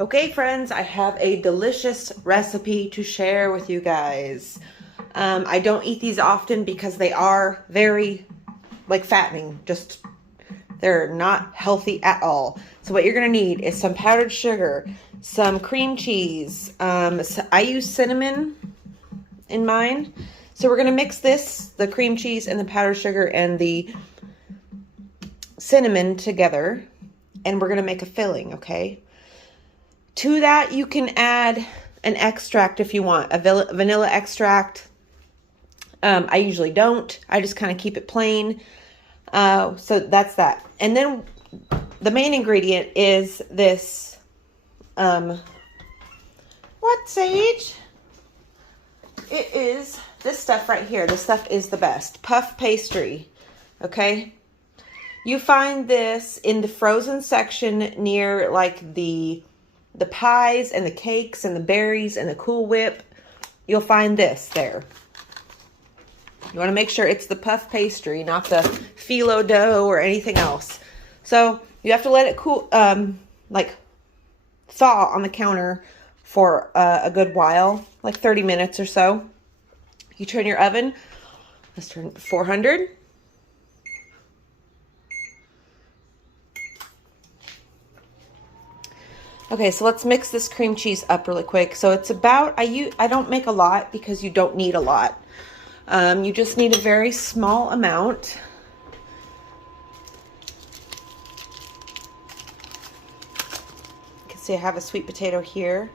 Okay, friends, I have a delicious recipe to share with you guys. I don't eat these often because they are very, fattening. They're not healthy at all. So what you're going to need is some powdered sugar, some cream cheese. I use cinnamon in mine. So we're going to mix the cream cheese and the powdered sugar and the cinnamon together. And we're going to make a filling, okay? To that, you can add an extract if you want, a vanilla extract. I usually don't. I just kind of keep it plain. So that's that. And then the main ingredient is this, what, Sage? It is this stuff right here. This stuff is the best. Puff pastry, okay? You find this in the frozen section near like the pies and the cakes and the berries and the Cool Whip. You'll find this there. You want to make sure it's the puff pastry, not the phyllo dough or anything else. So you have to let it cool, thaw on the counter for a good while, like 30 minutes or so. You turn your oven, let's turn 400. Okay, so let's mix this cream cheese up really quick. So it's about, I don't make a lot because you don't need a lot. You just need a very small amount. You can see I have a sweet potato here.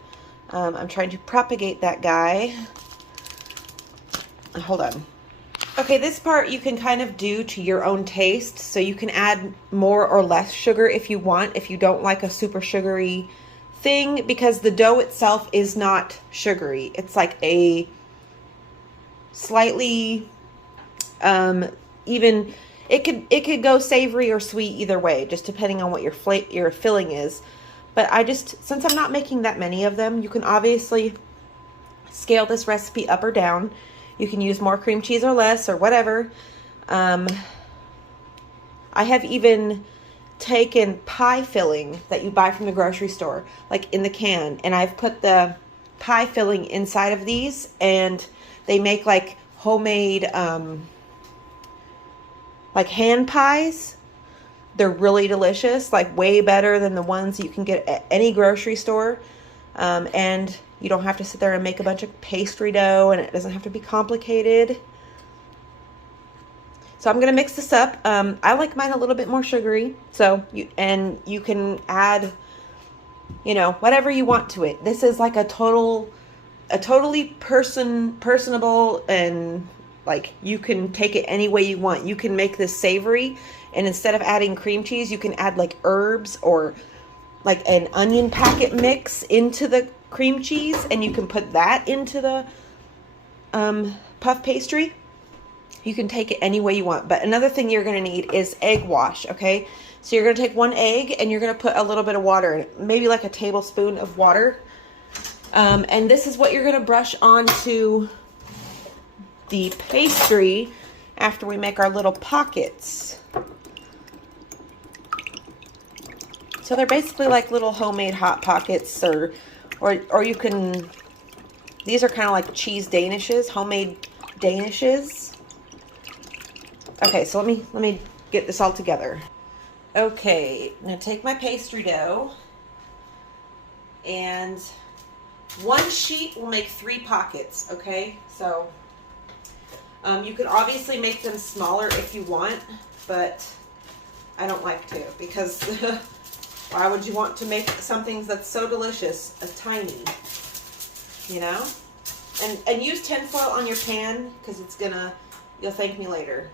I'm trying to propagate that guy. Hold on. Okay, this part you can kind of do to your own taste. So you can add more or less sugar if you want, if you don't like a super sugary thing, because the dough itself is not sugary. It's like a slightly even, it could go savory or sweet either way, just depending on what your filling is. But since I'm not making that many of them, you can obviously scale this recipe up or down. You can use more cream cheese or less or whatever. I have even taken pie filling that you buy from the grocery store, like in the can, and I've put the pie filling inside of these, and they make like homemade like hand pies. They're really delicious, like way better than the ones you can get at any grocery store. And you don't have to sit there and make a bunch of pastry dough, and it doesn't have to be complicated. So I'm going to mix this up. I like mine a little bit more sugary. So you can add, whatever you want to it. This is like a totally personable, and like you can take it any way you want. You can make this savory, and instead of adding cream cheese, you can add like herbs or like an onion packet mix into the cream cheese, and you can put that into the puff pastry. You can take it any way you want. But another thing you're going to need is egg wash, okay? So you're going to take one egg, and you're going to put a little bit of water in it, maybe like a tablespoon of water. And this is what you're going to brush onto the pastry after we make our little pockets. So they're basically like little homemade Hot Pockets, or you can, these are kind of like cheese danishes, homemade danishes. Okay, so let me get this all together. Okay, I'm going to take my pastry dough, and one sheet will make 3 pockets, okay? So you can obviously make them smaller if you want, but I don't like to, because why would you want to make something that's so delicious tiny, And use tinfoil on your pan, because you'll thank me later.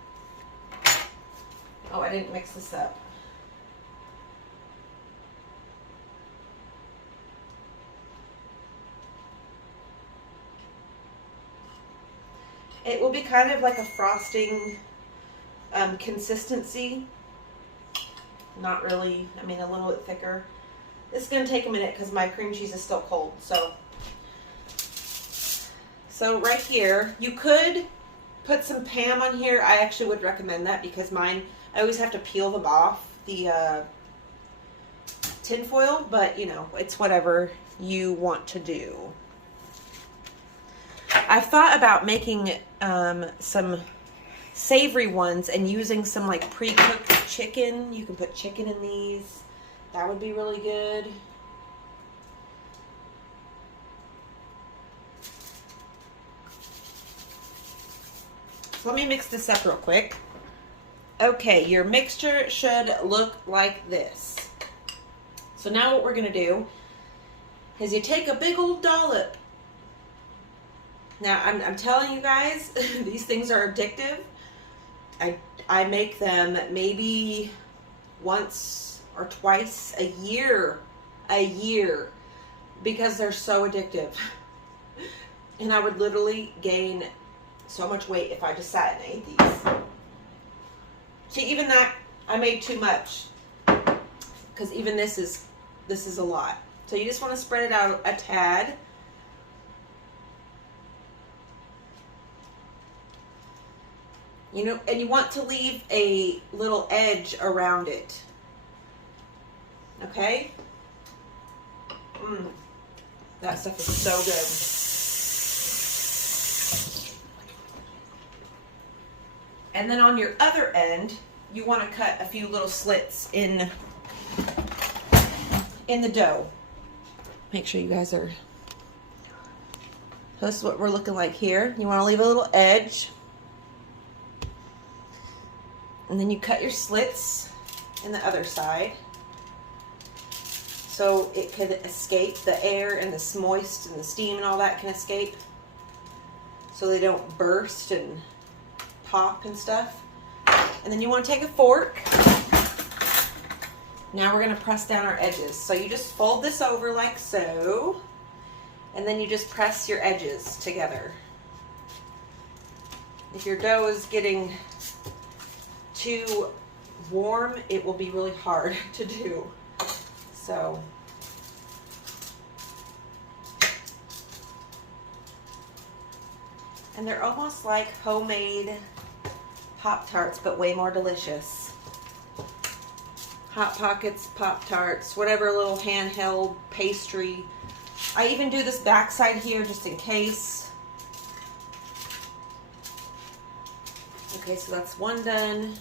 Oh, I didn't mix this up. It will be kind of like a frosting consistency. Not really, a little bit thicker. This is going to take a minute because my cream cheese is still cold. So right here, you could put some Pam on here. I actually would recommend that because mine, I always have to peel them off the tin foil, but you know, it's whatever you want to do. I've thought about making some savory ones and using some like pre-cooked chicken. You can put chicken in these. That would be really good. So let me mix this up real quick. Okay, your mixture should look like this. So now what we're gonna do is you take a big old dollop. Now I'm telling you guys, these things are addictive. I make them maybe once or twice a year, because they're so addictive. And I would literally gain so much weight if I just sat and ate these. See, even that, I made too much, because even this is a lot. So you just want to spread it out a tad. You know, and you want to leave a little edge around it. Okay? That stuff is so good. And then on your other end, you want to cut a few little slits in the dough. Make sure you guys are... So this is what we're looking like here. You want to leave a little edge. And then you cut your slits in the other side, so it could escape the air and the moist and the steam and all that can escape, so they don't burst and pop and stuff. And then you want to take a fork. Now we're going to press down our edges. So you just fold this over like so, and then you just press your edges together. If your dough is getting too warm, it will be really hard to do. So and they're almost like homemade Pop-Tarts, but way more delicious. Hot Pockets, Pop-Tarts, whatever little handheld pastry. I even do this backside here just in case. Okay, so that's one done.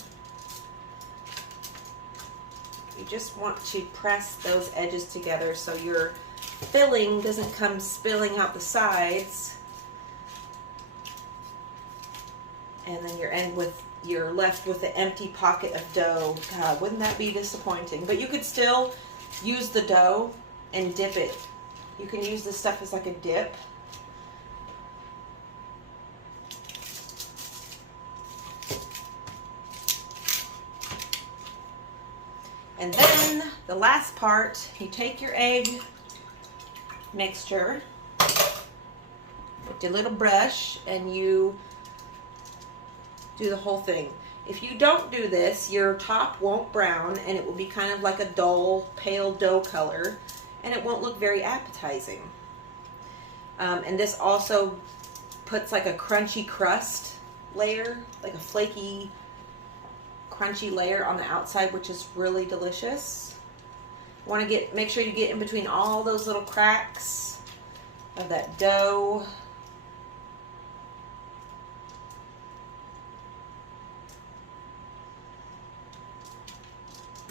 You just want to press those edges together so your filling doesn't come spilling out the sides. And then you're left with an empty pocket of dough. God, wouldn't that be disappointing? But you could still use the dough and dip it. You can use this stuff as like a dip. And then the last part, you take your egg mixture with your little brush and you do the whole thing. If you don't do this, your top won't brown and it will be kind of like a dull, pale dough color, and it won't look very appetizing. And this also puts like a crunchy crust layer, like a flaky, crunchy layer on the outside, which is really delicious. You want to make sure you get in between all those little cracks of that dough.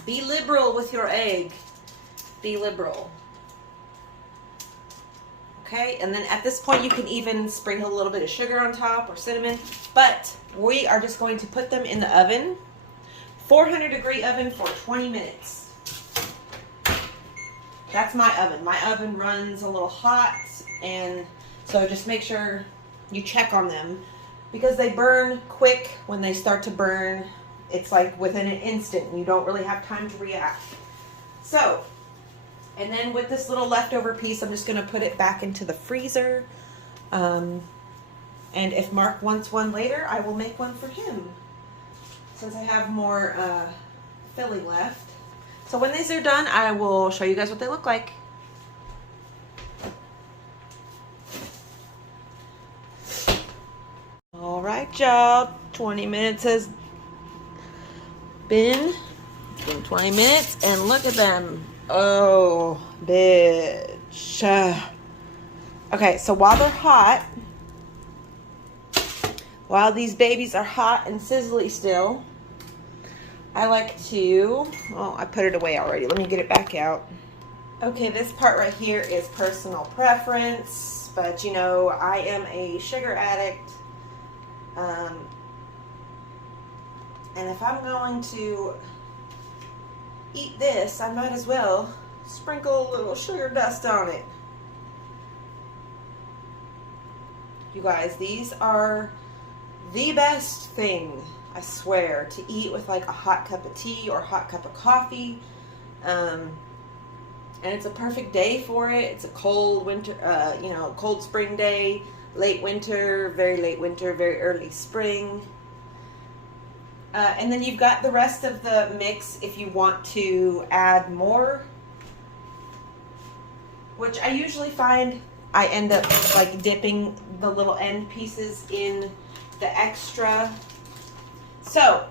Be liberal with your egg. Be liberal. Okay, and then at this point you can even sprinkle a little bit of sugar on top or cinnamon, but we are just going to put them in the oven. 400-degree oven for 20 minutes. That's my oven. My oven runs a little hot, and so just make sure you check on them because they burn quick. When they start to burn, it's like within an instant and you don't really have time to react. So, and then with this little leftover piece, I'm just going to put it back into the freezer. And if Mark wants one later, I will make one for him, since I have more filling left. So when these are done, I will show you guys what they look like. All right, y'all. 20 minutes has been. It's been 20 minutes, and look at them. Oh, bitch. Okay, so while they're hot, while these babies are hot and sizzly still, I like to, oh, I put it away already. Let me get it back out. Okay, this part right here is personal preference, but you know, I am a sugar addict. And if I'm going to eat this, I might as well sprinkle a little sugar dust on it. You guys, these are the best thing, I swear, to eat with like a hot cup of tea or a hot cup of coffee. And it's a perfect day for it. It's a cold winter, cold spring day, late winter, very early spring. And then you've got the rest of the mix if you want to add more, which I usually find I end up like dipping the little end pieces in the extra. So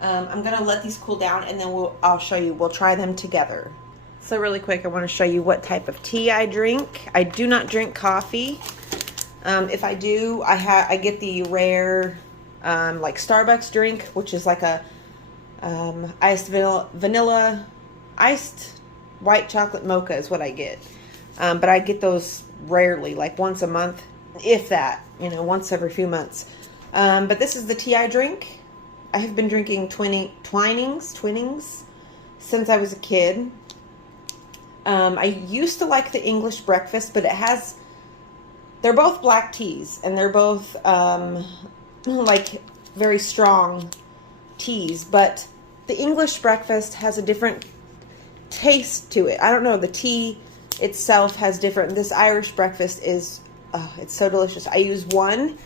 I'm gonna let these cool down, and then I'll show you. We'll try them together. So really quick, I want to show you what type of tea I drink. I do not drink coffee. If I do, I get the rare like Starbucks drink, which is like a iced vanilla iced white chocolate mocha is what I get. But I get those rarely, like once a month, if that, once every few months. But this is the tea I drink. I have been drinking Twinings since I was a kid. I used to like the English breakfast, but they're both black teas, and they're both like very strong teas, but the English breakfast has a different taste to it. I don't know, the tea itself has different. This Irish breakfast is, it's so delicious. I use one.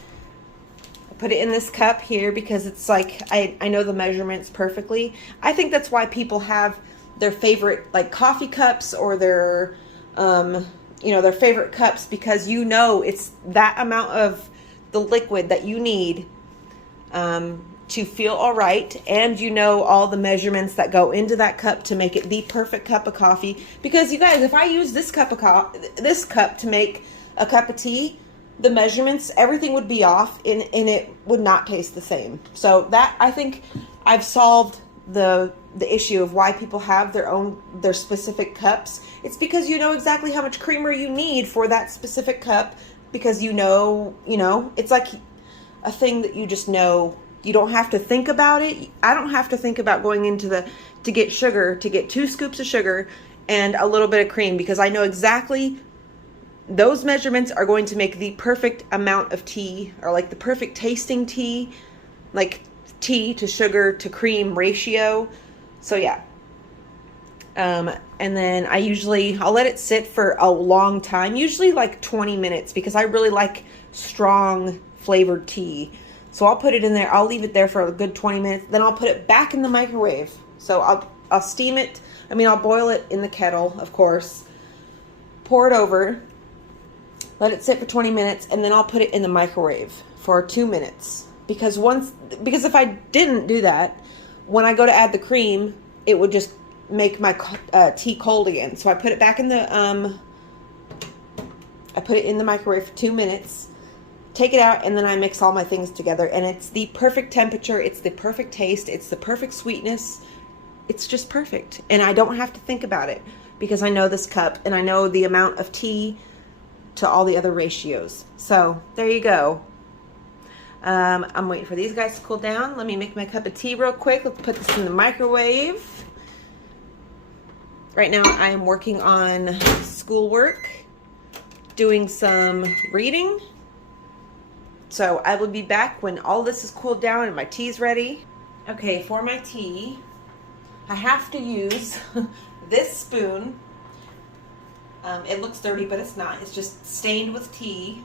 I put it in this cup here because it's like, I know the measurements perfectly. I think that's why people have their favorite like coffee cups or their, their favorite cups, because it's that amount of the liquid that you need to feel all right, and all the measurements that go into that cup to make it the perfect cup of coffee. Because you guys, if I use this cup to make a cup of tea, the measurements, everything would be off, and it would not taste the same. So that, I think I've solved the issue of why people have their specific cups. It's because you know exactly how much creamer you need for that specific cup, because it's like a thing that you just know. You don't have to think about it. I don't have to think about going into to get 2 scoops of sugar and a little bit of cream, because I know exactly those measurements are going to make the perfect amount of tea, or like the perfect tasting tea, like tea to sugar to cream ratio. So yeah. And then I'll let it sit for a long time, usually like 20 minutes, because I really like strong flavored tea. So I'll put it in there. I'll leave it there for a good 20 minutes. Then I'll put it back in the microwave. So I'll steam it. I'll boil it in the kettle, of course. Pour it over. Let it sit for 20 minutes, and then I'll put it in the microwave for 2 minutes. Because if I didn't do that, when I go to add the cream, it would just make my tea cold again. So I put it back in the microwave for 2 minutes. Take it out, and then I mix all my things together, and it's the perfect temperature, it's the perfect taste, it's the perfect sweetness. It's just perfect, and I don't have to think about it, because I know this cup, and I know the amount of tea to all the other ratios. So there you go. I'm waiting for these guys to cool down. Let me make my cup of tea real quick. Let's put this in the microwave. Right now I am working on schoolwork, doing some reading. So I will be back when all this is cooled down and my tea's ready. Okay, for my tea, I have to use this spoon. It looks dirty, but it's not. It's just stained with tea.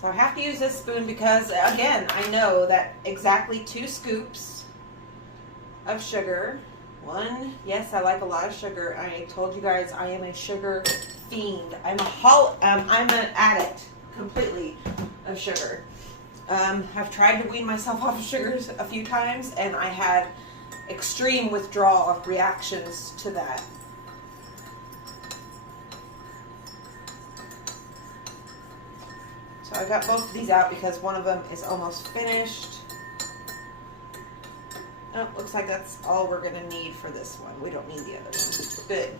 So I have to use this spoon because, again, I know that exactly 2 scoops of sugar. Yes, I like a lot of sugar. I told you guys I am a sugar fiend. I'm an addict completely of sugar. I've tried to wean myself off of sugars a few times, and I had extreme withdrawal reactions to that. So I got both of these out because one of them is almost finished. Oh, looks like that's all we're going to need for this one. We don't need the other one. Good.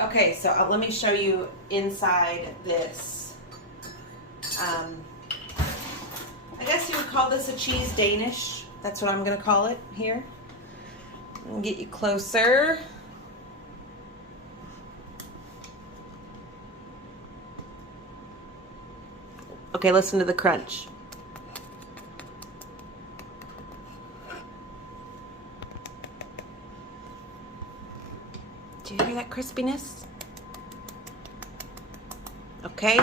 Okay, so let me show you inside this. I guess you would call this a cheese Danish. That's what I'm going to call it here. I'll get you closer. Okay, listen to the crunch. Do you hear that crispiness? Okay.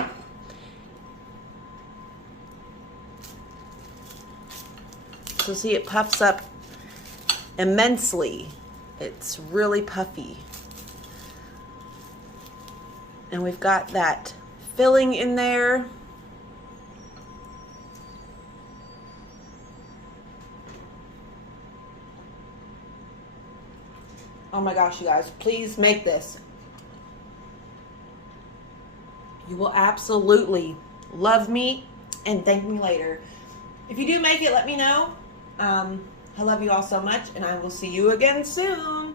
So see, it puffs up immensely. It's really puffy. And we've got that filling in there. Oh my gosh, you guys, please make this. You will absolutely love me and thank me later. If you do make it, let me know. I love you all so much, and I will see you again soon.